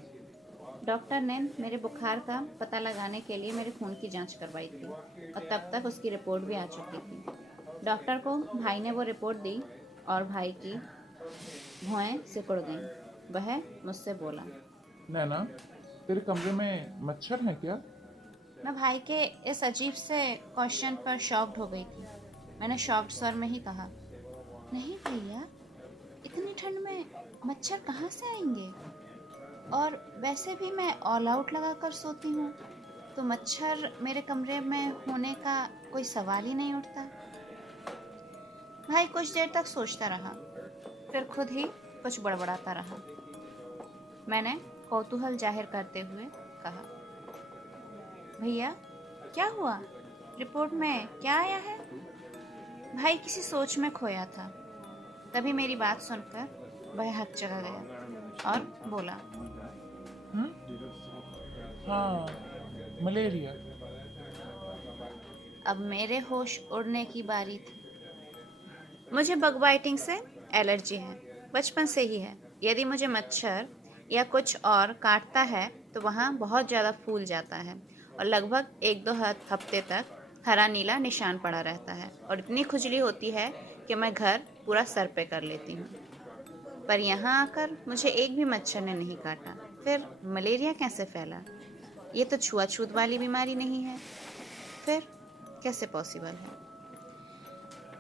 डॉक्टर ने मेरे बुखार का पता लगाने के लिए मेरे खून की जांच करवाई थी और तब तक उसकी रिपोर्ट भी आ चुकी थी। डॉक्टर को भाई ने वो रिपोर्ट दी और भाई की भौहें सिकुड़ गईं। वह मुझसे बोला, नैना, तेरे कमरे में मच्छर है क्या? मैं भाई के इस अजीब से क्वेश्चन पर शॉक्ड हो गई थी। मैंने शॉक्ड स्वर में ही कहा, नहीं भैया, इतनी ठंड में मच्छर कहाँ से आएंगे? और वैसे भी मैं ऑल आउट लगा कर सोती हूँ, तो मच्छर मेरे कमरे में होने का कोई सवाल ही नहीं उठता। भाई कुछ देर तक सोचता रहा, फिर खुद ही कुछ बड़बड़ाता रहा। मैंने कौतूहल जाहिर करते हुए कहा, भैया क्या हुआ? रिपोर्ट में क्या आया है? भाई किसी सोच में खोया था। तभी मेरी बात सुनकर वह हकचका गया और बोला, हाँ, मलेरिया। अब मेरे होश उड़ने की बारी थी। मुझे बग बाइटिंग से एलर्जी है, बचपन से ही है। यदि मुझे मच्छर या कुछ और काटता है तो वहाँ बहुत ज़्यादा फूल जाता है और लगभग 1-2 हफ्ते तक हरा नीला निशान पड़ा रहता है और इतनी खुजली होती है कि मैं घर पूरा सर पे कर लेती हूँ। पर यहाँ आकर मुझे एक भी मच्छर ने नहीं काटा। फिर मलेरिया कैसे फैला? ये तो छुआछूत वाली बीमारी नहीं है, फिर कैसे पॉसिबल है?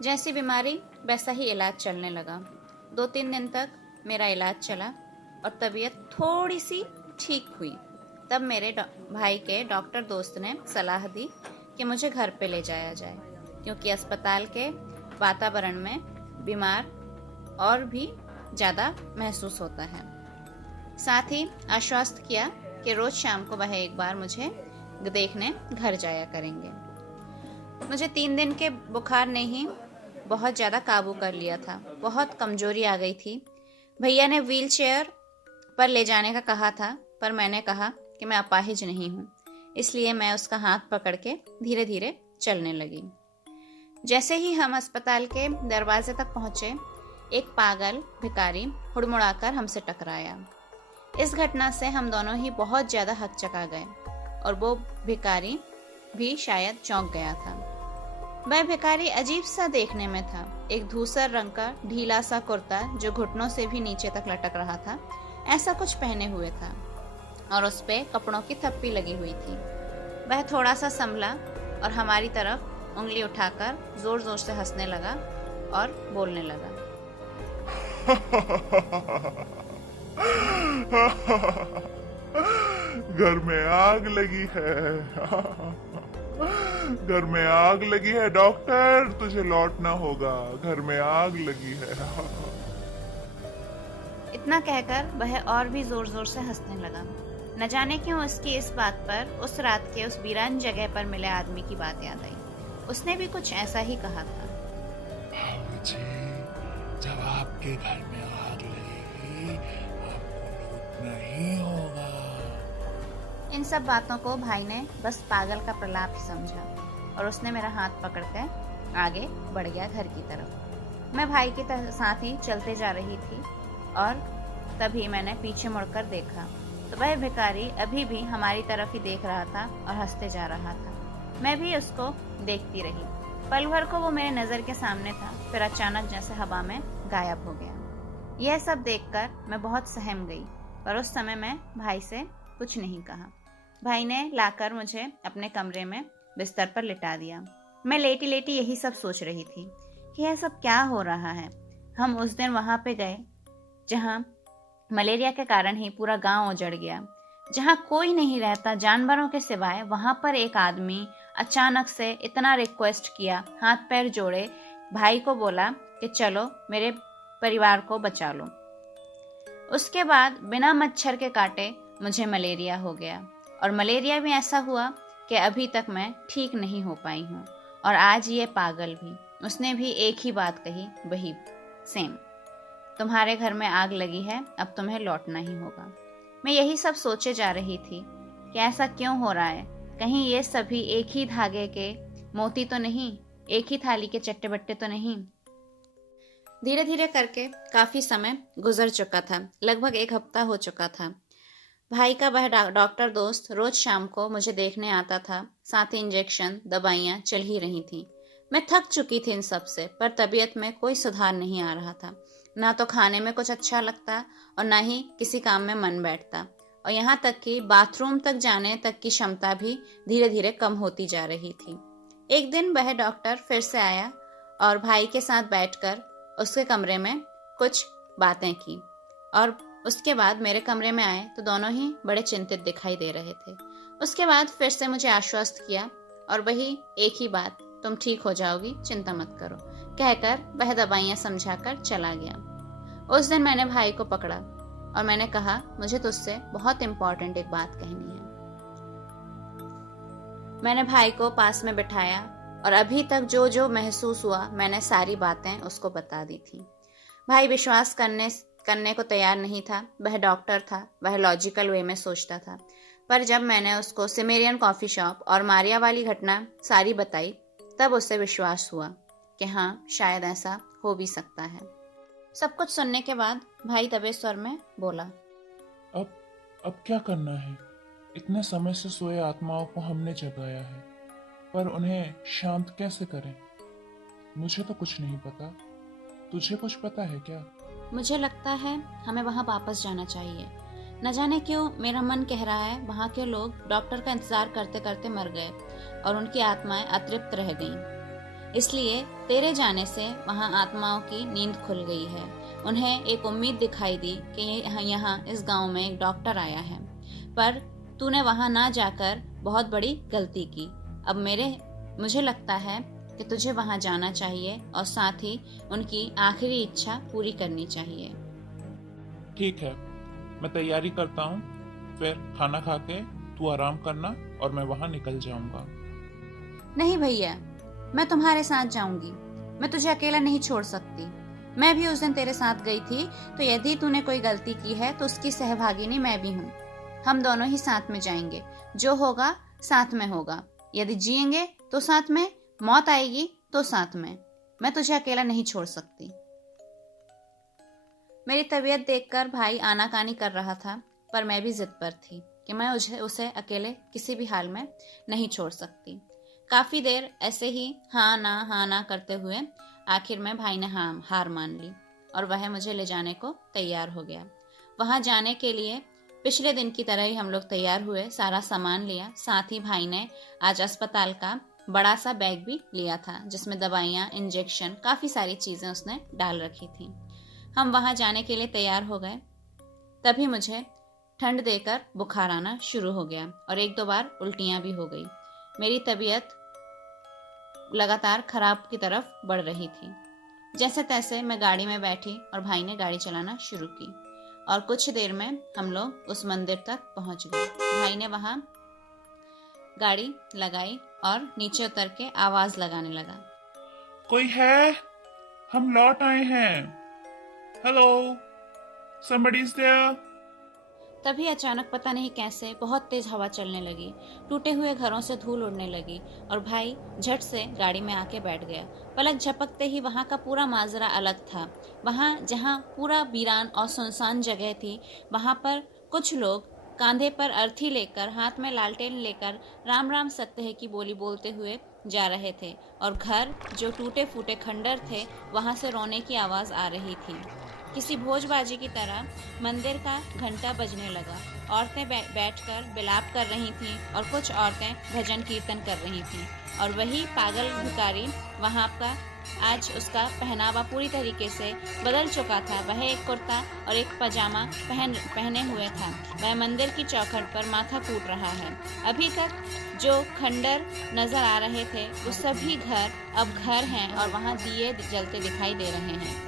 जैसी बीमारी वैसा ही इलाज चलने लगा। 2-3 दिन तक मेरा इलाज चला और तबीयत थोड़ी सी ठीक हुई। तब मेरे भाई के डॉक्टर दोस्त ने सलाह दी कि मुझे घर पे ले जाया जाए, क्योंकि अस्पताल के वातावरण में बीमार और भी ज़्यादा महसूस होता है। साथ ही आश्वस्त किया कि रोज़ शाम को वह एक बार मुझे देखने घर जाया करेंगे। मुझे 3 दिन के बुखार ने ही बहुत ज़्यादा काबू कर लिया था। बहुत कमजोरी आ गई थी। भैया ने व्हील चेयर पर ले जाने का कहा था, पर मैंने कहा कि मैं अपाहिज नहीं हूँ, इसलिए मैं उसका हाथ पकड़ के धीरे धीरे चलने लगी। जैसे ही हम अस्पताल के दरवाजे तक पहुँचे, एक पागल भिखारी हुड़मुड़ाकर हमसे टकराया। इस घटना से हम दोनों ही बहुत ज़्यादा हकचका गए और वो भिखारी भी शायद चौंक गया था। वह भिखारी अजीब सा देखने में था। एक धूसर रंग का ढीला सा कुर्ता जो घुटनों से भी नीचे तक लटक रहा था, ऐसा कुछ पहने हुए था और उस पे कपड़ों की थप्पी लगी हुई थी। वह थोड़ा सा संभला और हमारी तरफ उंगली उठाकर जोर जोर से हंसने लगा और बोलने लगा, घर में आग लगी है। घर में आग लगी है डॉक्टर, तुझे लौटना होगा। घर में आग लगी है। इतना कहकर वह और भी जोर जोर से हंसने लगा। न जाने क्यों उसकी इस बात पर उस रात के उस वीरान जगह पर मिले आदमी की बात याद आई। उसने भी कुछ ऐसा ही कहा था। बाबूजी, जब आपके घर में आग लगेगी, आपको लौटना ही होगा। इन सब बातों को भाई ने बस पागल का प्रलाप ही समझा और उसने मेरा हाथ पकड़कर आगे बढ़ गया घर की तरफ। मैं भाई के साथ ही चलते जा रही थी और तभी मैंने पीछे मुड़कर देखा तो वह भिखारी अभी भी हमारी तरफ ही देख रहा था और हंसते जा रहा था। मैं भी उसको देखती रही। पल भर को वो मेरे नज़र के सामने था, फिर अचानक जैसे हवा में गायब हो गया। यह सब देखकर मैं बहुत सहम गई, पर उस समय मैं भाई से कुछ नहीं कहा। भाई ने लाकर मुझे अपने कमरे में बिस्तर पर लिटा दिया। मैं लेटी लेटी यही सब सोच रही थी कि यह सब क्या हो रहा है। हम उस दिन वहां पे गए जहां मलेरिया के कारण ही पूरा गांव उजड़ गया, जहां कोई नहीं रहता जानवरों के सिवाय। वहां पर एक आदमी अचानक से इतना रिक्वेस्ट किया, हाथ पैर जोड़े, भाई को बोला कि चलो मेरे परिवार को बचा लो। उसके बाद बिना मच्छर के काटे मुझे मलेरिया हो गया और मलेरिया भी ऐसा हुआ कि अभी तक मैं ठीक नहीं हो पाई हूँ। और आज ये पागल भी, उसने भी एक ही बात कही, वही सेम, तुम्हारे घर में आग लगी है, अब तुम्हें लौटना ही होगा। मैं यही सब सोचे जा रही थी कि ऐसा क्यों हो रहा है। कहीं ये सभी एक ही धागे के मोती तो नहीं, एक ही थाली के चट्टे बट्टे तो नहीं। धीरे धीरे करके काफी समय गुजर चुका था। लगभग 1 हफ्ता हो चुका था। भाई का वह डॉक्टर दोस्त रोज शाम को मुझे देखने आता था। साथ ही इंजेक्शन, दवाइयाँ चल ही रही थी। मैं थक चुकी थी इन सब से, पर तबीयत में कोई सुधार नहीं आ रहा था। ना तो खाने में कुछ अच्छा लगता और ना ही किसी काम में मन बैठता, और यहाँ तक कि बाथरूम तक जाने तक की क्षमता भी धीरे धीरे कम होती जा रही थी। एक दिन वह डॉक्टर फिर से आया और भाई के साथ बैठकर उसके कमरे में कुछ बातें की, और उसके बाद मेरे कमरे में आए तो दोनों ही बड़े चिंतित दिखाई दे रहे थे। उसके बाद फिर से मुझे आश्वस्त किया और वही एक ही बात, तुम ठीक हो जाओगी, चिंता मत करो, कहकर वह दवाइयाँ समझाकर चला गया। उस दिन मैंने भाई को पकड़ा और मैंने कहा, मुझे तुझसे बहुत इम्पोर्टेंट एक बात कहनी है। मैंने भाई को पास में बिठाया और अभी तक जो जो महसूस हुआ मैंने सारी बातें उसको बता दी थी। भाई विश्वास करने को तैयार नहीं था। वह डॉक्टर था, वह लॉजिकल वे में सोचता था। पर जब मैंने उसको सिमेरियन कॉफी शॉप और मारिया वाली घटना सारी बताई, तब उसे विश्वास हुआ कि हाँ, शायद ऐसा हो भी सकता है। सब कुछ सुनने के बाद भाई दबे स्वर में बोला, अब क्या करना है? इतने समय से सोए आत्माओं को हमने जगाया है, पर उन्हें शांत कैसे करें? मुझे तो कुछ नहीं पता। तुझे कुछ पता है क्या? मुझे लगता है हमें वहाँ वापस जाना चाहिए। न जाने क्यों मेरा मन कह रहा है वहाँ के लोग डॉक्टर का इंतजार करते करते मर गए और उनकी आत्माएं अतृप्त रह गईं। इसलिए तेरे जाने से वहाँ आत्माओं की नींद खुल गई है। उन्हें एक उम्मीद दिखाई दी कि यहाँ इस गांव में एक डॉक्टर आया है, पर तूने वहाँ ना जाकर बहुत बड़ी गलती की। अब मुझे लगता है कि तुझे वहाँ जाना चाहिए और साथ ही उनकी आखिरी इच्छा पूरी करनी चाहिए। ठीक है, मैं तैयारी करता हूँ, फिर खाना खा के तू आराम करना और मैं वहाँ निकल जाऊंगा। नहीं भैया, मैं तुम्हारे साथ जाऊंगी। मैं तुझे अकेला नहीं छोड़ सकती। मैं भी उस दिन तेरे साथ गई थी, तो यदि तूने कोई गलती की है तो उसकी सहभागिनी मैं भी हूँ। हम दोनों ही साथ में जाएंगे। जो होगा साथ में होगा। यदि जिएंगे तो साथ में, मौत आएगी तो साथ में। मैं तुझे अकेला नहीं छोड़ सकती। मेरी तबीयत देखकर भाई आनाकानी कर रहा था, पर मैं भी जिद पर थी कि मैं उसे अकेले किसी भी हाल में नहीं छोड़ सकती। काफी देर ऐसे ही हाँ ना करते हुए आखिर में भाई ने हार मान ली और वह मुझे ले जाने को तैयार हो गया। वहां जाने के लिए पिछले दिन की तरह ही हम लोग तैयार हुए, सारा सामान लिया। साथ ही भाई ने आज अस्पताल का बड़ा सा बैग भी लिया था, जिसमें दवाइयाँ, इंजेक्शन, काफी सारी चीजें उसने डाल रखी थी। हम वहां जाने के लिए तैयार हो गए। तभी मुझे ठंड देकर बुखार आना शुरू हो गया और 1-2 बार उल्टियां भी हो गई। मेरी तबीयत लगातार खराब की तरफ बढ़ रही थी। जैसे तैसे मैं गाड़ी में बैठी और भाई ने गाड़ी चलाना शुरू की और कुछ देर में हम लोग उस मंदिर तक पहुंच गए। भाई ने वहां गाड़ी लगाई और नीचे उतर के आवाज लगाने लगा, कोई है? हम लौट आए हैं। Hello, somebody is there? तभी अचानक पता नहीं कैसे बहुत तेज हवा चलने लगी। टूटे हुए घरों से धूल उड़ने लगी और भाई झट से गाड़ी में आके बैठ गया। पलक झपकते ही वहां का पूरा माजरा अलग था। वहां जहां पूरा वीरान और सुनसान जगह थी, वहां पर कुछ लोग कांधे पर अर्थी लेकर, हाथ में लालटेन लेकर राम राम सत्य है की बोली बोलते हुए जा रहे थे और घर जो टूटे फूटे खंडर थे वहां से रोने की आवाज आ रही थी। किसी भोजबाजी की तरह मंदिर का घंटा बजने लगा। औरतें बैठकर विलाप कर रही थीं और कुछ औरतें भजन कीर्तन कर रही थीं और वही पागल भिखारी वहां का आज उसका पहनावा पूरी तरीके से बदल चुका था। वह एक कुर्ता और एक पजामा पहने हुए था। वह मंदिर की चौखट पर माथा कूट रहा है। अभी तक जो खंडर नजर आ रहे थे वो सभी घर अब घर हैं और वहां दिए जलते दिखाई दे रहे हैं।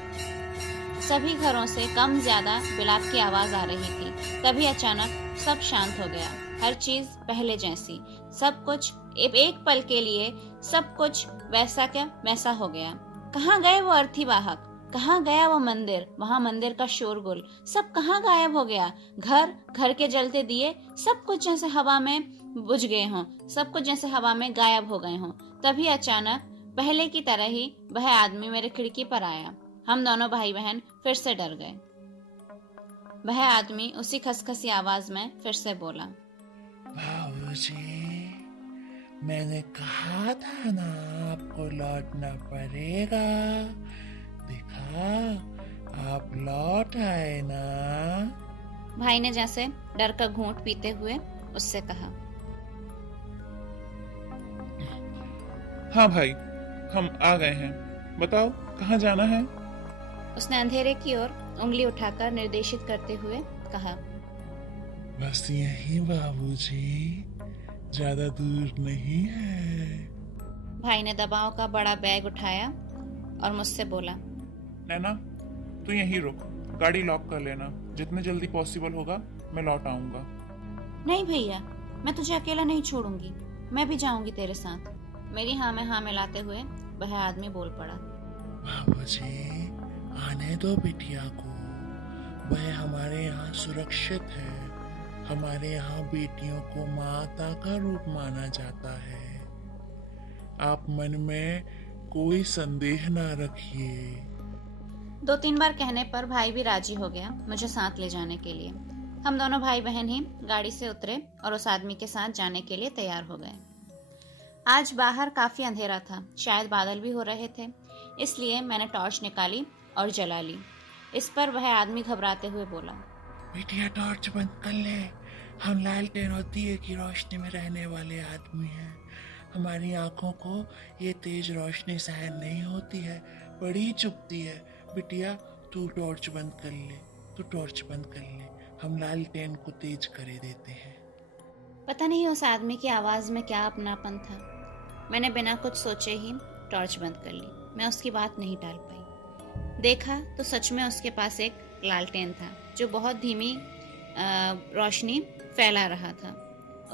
सभी घरों से कम ज्यादा विलाप की आवाज आ रही थी। तभी अचानक सब शांत हो गया। हर चीज पहले जैसी, सब कुछ एक पल के लिए सब कुछ वैसा क्या वैसा हो गया। कहाँ गए वो अर्थी वाहक? कहाँ गया वो मंदिर? वहां मंदिर का शोरगुल सब कहाँ गायब हो गया? घर के जलते दिए सब कुछ जैसे हवा में बुझ गए हों, सब कुछ जैसे हवा में गायब हो गए हों। तभी अचानक पहले की तरह ही वह आदमी मेरे खिड़की पर आया। हम दोनों भाई बहन फिर से डर गए। वह आदमी उसी खसखसी आवाज में फिर से बोला, बाबूजी, मैंने कहा था ना आपको लौटना पड़ेगा। देखा, आप लौट आए ना। भाई ने जैसे डर का घूंट पीते हुए उससे कहा। हाँ भाई, हम आ गए हैं। बताओ कहाँ जाना है? उसने अंधेरे की ओर उंगली उठाकर निर्देशित करते हुए कहा। बस यही बाबूजी, ज्यादा दूर नहीं है। भाई ने दबाव का बड़ा बैग उठाया और मुझसे बोला, नैना, तू यहीं रुक, गाड़ी लॉक कर लेना। जितने जल्दी पॉसिबल होगा मैं लौट आऊंगा। नहीं भैया, मैं तुझे अकेला नहीं छोड़ूंगी, मैं भी जाऊंगी तेरे साथ। मेरी हाँ में हाँ मिलाते हुए वह आदमी बोल पड़ा। बाबूजी, आने दो बिटिया को, वह हमारे यहाँ सुरक्षित है। हमारे यहाँ बेटियों को माता का रूप माना जाता है। आप मन में कोई संदेह ना रखिए। 2-3 बार कहने पर भाई भी राजी हो गया मुझे साथ ले जाने के लिए। हम दोनों भाई बहन ही गाड़ी से उतरे और उस आदमी के साथ जाने के लिए तैयार हो गए। आज बाहर काफी अंधेरा था, शायद बादल भी हो रहे थे, इसलिए मैंने टॉर्च निकाली और जला ली। इस पर वह आदमी घबराते हुए बोला, बिटिया, टॉर्च बंद कर ले। हम लालटेन और दिए की रोशनी में रहने वाले आदमी हैं। हमारी आंखों को ये तेज रोशनी सहन नहीं होती है, बड़ी चुभती है। बिटिया, तू टॉर्च बंद कर ले, तू टॉर्च बंद कर ले। हम लालटेन को तेज करे देते हैं। पता नहीं उस आदमी की आवाज में क्या अपनापन था। मैंने बिना कुछ सोचे ही टॉर्च बंद कर ली। मैं उसकी बात नहीं टाल पाई। देखा तो सच में उसके पास एक लालटेन था जो बहुत धीमी रोशनी फैला रहा था।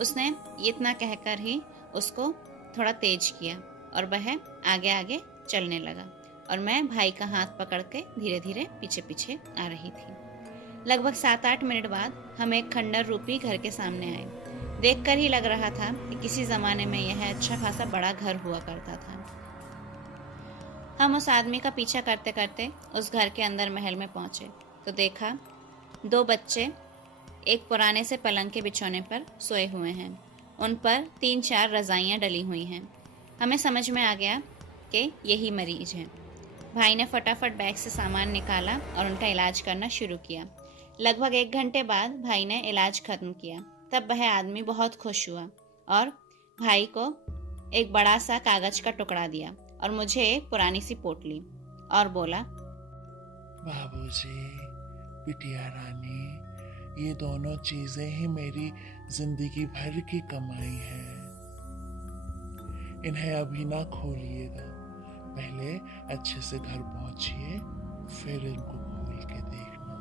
उसने इतना कहकर ही उसको थोड़ा तेज किया और वह आगे आगे चलने लगा और मैं भाई का हाथ पकड़ के धीरे धीरे पीछे पीछे आ रही थी। लगभग 7-8 मिनट बाद हम एक खंडर रूपी घर के सामने आए। देखकर ही लग रहा था कि किसी जमाने में यह अच्छा खासा बड़ा घर हुआ करता था। हम उस आदमी का पीछा करते करते उस घर के अंदर महल में पहुंचे तो देखा 2 बच्चे एक पुराने से पलंग के बिछौने पर सोए हुए हैं। उन पर 3-4 रजाइयाँ डली हुई हैं। हमें समझ में आ गया कि यही मरीज हैं। भाई ने फटाफट बैग से सामान निकाला और उनका इलाज करना शुरू किया। लगभग 1 घंटे बाद भाई ने इलाज खत्म किया। तब वह आदमी बहुत खुश हुआ और भाई को एक बड़ा सा कागज का टुकड़ा दिया और मुझे एक पुरानी सी पोटली और बोला, बाबूजी, बिटिया रानी, ये दोनों चीजें ही मेरी जिंदगी भर की कमाई है। इन्हें अभी ना खोलिएगा, पहले अच्छे से घर पहुंचिए, फिर इनको खोल के देखना।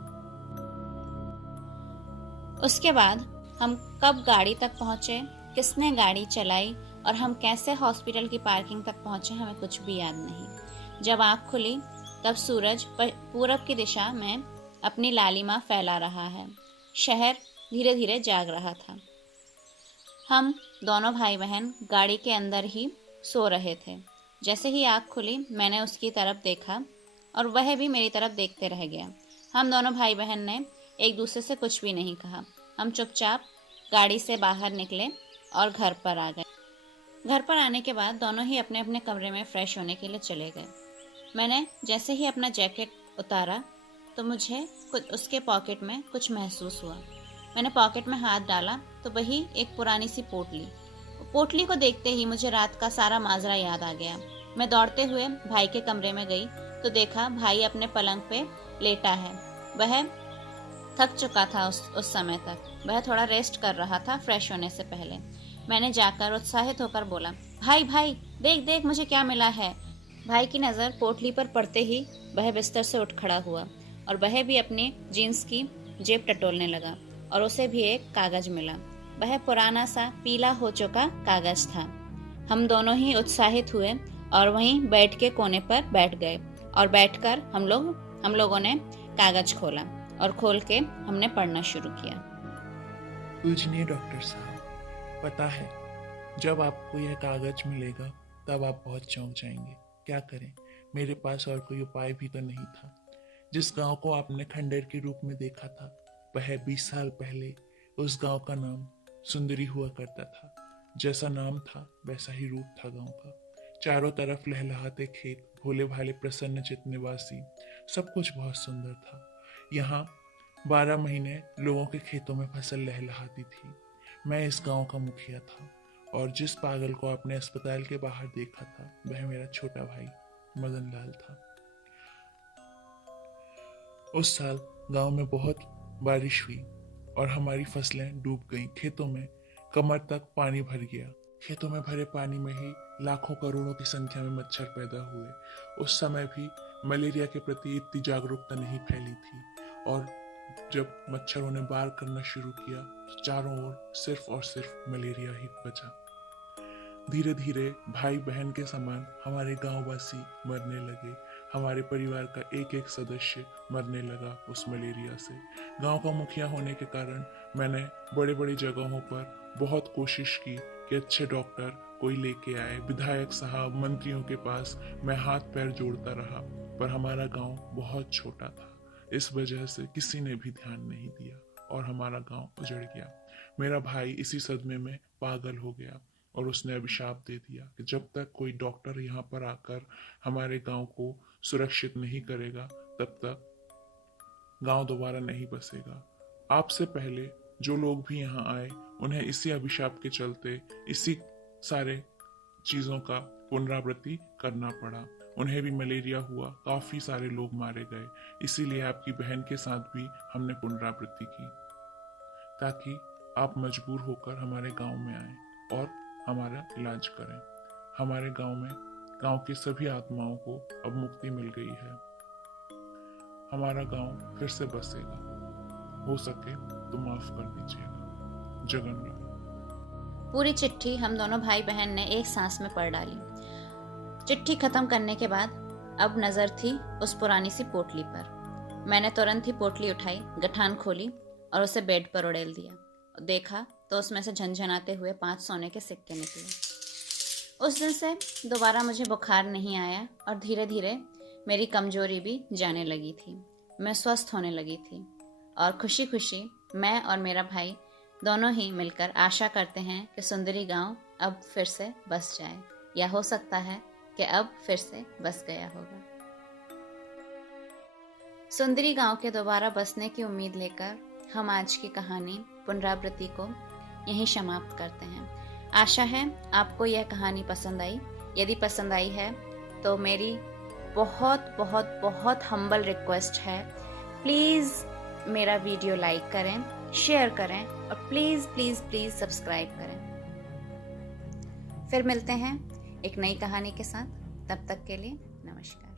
उसके बाद हम कब गाड़ी तक पहुंचे, किसने गाड़ी चलाई और हम कैसे हॉस्पिटल की पार्किंग तक पहुंचे, हमें कुछ भी याद नहीं। जब आँख खुली तब सूरज पूरब की दिशा में अपनी लालिमा फैला रहा है। शहर धीरे धीरे जाग रहा था। हम दोनों भाई बहन गाड़ी के अंदर ही सो रहे थे। जैसे ही आँख खुली मैंने उसकी तरफ देखा और वह भी मेरी तरफ देखते रह गया। हम दोनों भाई बहन ने एक दूसरे से कुछ भी नहीं कहा। हम चुपचाप गाड़ी से बाहर निकले और घर पर आ गए। घर पर आने के बाद दोनों ही अपने अपने कमरे में फ्रेश होने के लिए चले गए। मैंने जैसे ही अपना जैकेट उतारा तो मुझे कुछ उसके पॉकेट में कुछ महसूस हुआ। मैंने पॉकेट में हाथ डाला तो वही एक पुरानी सी पोटली को देखते ही मुझे रात का सारा माजरा याद आ गया। मैं दौड़ते हुए भाई के कमरे में गई तो देखा भाई अपने पलंग पे लेटा है। वह थक चुका था उस समय तक। वह थोड़ा रेस्ट कर रहा था फ्रेश होने से पहले। मैंने जाकर उत्साहित होकर बोला, भाई भाई, देख देख मुझे क्या मिला है। भाई की नज़र पोटली पर पड़ते ही वह बिस्तर से उठ खड़ा हुआ और वह भी अपनी जीन्स की जेब टटोलने लगा और उसे भी एक कागज मिला। वह पुराना सा पीला हो चुका कागज था। हम दोनों ही उत्साहित हुए और वहीं बेड के कोने पर बैठ गए और बैठकर हम लोगों ने कागज खोला और खोल के हमने पढ़ना शुरू किया। कुछ नहीं डॉक्टर साहब, पता है, जब आपको यह कागज मिलेगा तब आप बहुत चौंक जाएंगे। क्या करें, मेरे पास और कोई उपाय भी तो नहीं था। जिस गांव को आपने खंडर के रूप में देखा था, वह 20 साल पहले उस गांव का नाम सुंदरी हुआ करता था। जैसा नाम था वैसा ही रूप था गांव का। चारों तरफ लहलहाते खेत, भोले भाले प्रसन्न चित्त निवासी, सब कुछ बहुत सुंदर था। यहाँ 12 महीने लोगों के खेतों में फसल लहलहाती थी। मैं इस गांव का मुखिया था और जिस पागल को आपने अस्पताल के बाहर देखा था वह मेरा छोटा भाई मदन लाल था। उस साल गांव में बहुत बारिश हुई और हमारी फसलें डूब गईं। खेतों में कमर तक पानी भर गया। खेतों में भरे पानी में ही लाखों करोड़ों की संख्या में मच्छर पैदा हुए। उस समय भी मलेरिया के प्रति इतनी जागरूकता नहीं फैली थी और जब मच्छरों ने वार करना शुरू किया तो चारों ओर सिर्फ और सिर्फ मलेरिया ही बचा। धीरे धीरे भाई बहन के समान हमारे गांववासी मरने लगे। हमारे परिवार का एक एक सदस्य मरने लगा उस मलेरिया से। गांव का मुखिया होने के कारण मैंने बड़े बड़ी जगहों पर बहुत कोशिश की कि अच्छे डॉक्टर कोई लेके आए। विधायक साहब, मंत्रियों के पास मैं हाथ पैर जोड़ता रहा, पर हमारा गांव बहुत छोटा था। इस वजह से किसी ने भी ध्यान नहीं दिया और हमारा गांव उजड़ गया। मेरा भाई इसी सदमे में पागल हो गया और उसने अभिशाप दे दिया कि जब तक कोई डॉक्टर यहाँ पर आकर हमारे गांव को सुरक्षित नहीं करेगा तब तक गांव दोबारा नहीं बसेगा। आपसे पहले जो लोग भी यहाँ आए उन्हें इसी अभिशाप के चलते इसी सारे चीजों का पुनरावृत्ति करना पड़ा। उन्हें भी मलेरिया हुआ, काफी सारे लोग मारे गए। इसीलिए आपकी बहन के साथ भी हमने पुनरावृत्ति की ताकि आप मजबूर होकर हमारे गांव में आए और हमारा इलाज करें। हमारे गांव में गांव की सभी आत्माओं को अब मुक्ति मिल गई है। हमारा गांव फिर से बसेगा। हो सके तो माफ कर दीजिएगा। जगन राम। पूरी चिट्ठी हम दोनों भाई बहन ने एक सांस में पढ़ डाली। चिट्ठी खत्म करने के बाद अब नजर थी उस पुरानी सी पोटली पर। मैंने तुरंत ही पोटली उठाई, गठान खोली और उसे बेड पर उड़ेल दिया। देखा तो उसमें से झनझनाते हुए 5 सोने के सिक्के निकले। उस दिन से दोबारा मुझे बुखार नहीं आया और धीरे धीरे मेरी कमजोरी भी जाने लगी थी। मैं स्वस्थ होने लगी थी और खुशी खुशी मैं और मेरा भाई दोनों ही मिलकर आशा करते हैं कि सुंदरी गांव अब फिर से बस जाए, या हो सकता है कि अब फिर से बस गया होगा। सुंदरी गांव के दोबारा बसने की उम्मीद लेकर हम आज की कहानी पुनरावृत्ति को यहीं समाप्त करते हैं। आशा है आपको यह कहानी पसंद आई। यदि पसंद आई है तो मेरी बहुत बहुत बहुत हम्बल रिक्वेस्ट है, प्लीज़ मेरा वीडियो लाइक करें, शेयर करें और प्लीज़ प्लीज़ प्लीज़ सब्सक्राइब करें। फिर मिलते हैं एक नई कहानी के साथ। तब तक के लिए नमस्कार।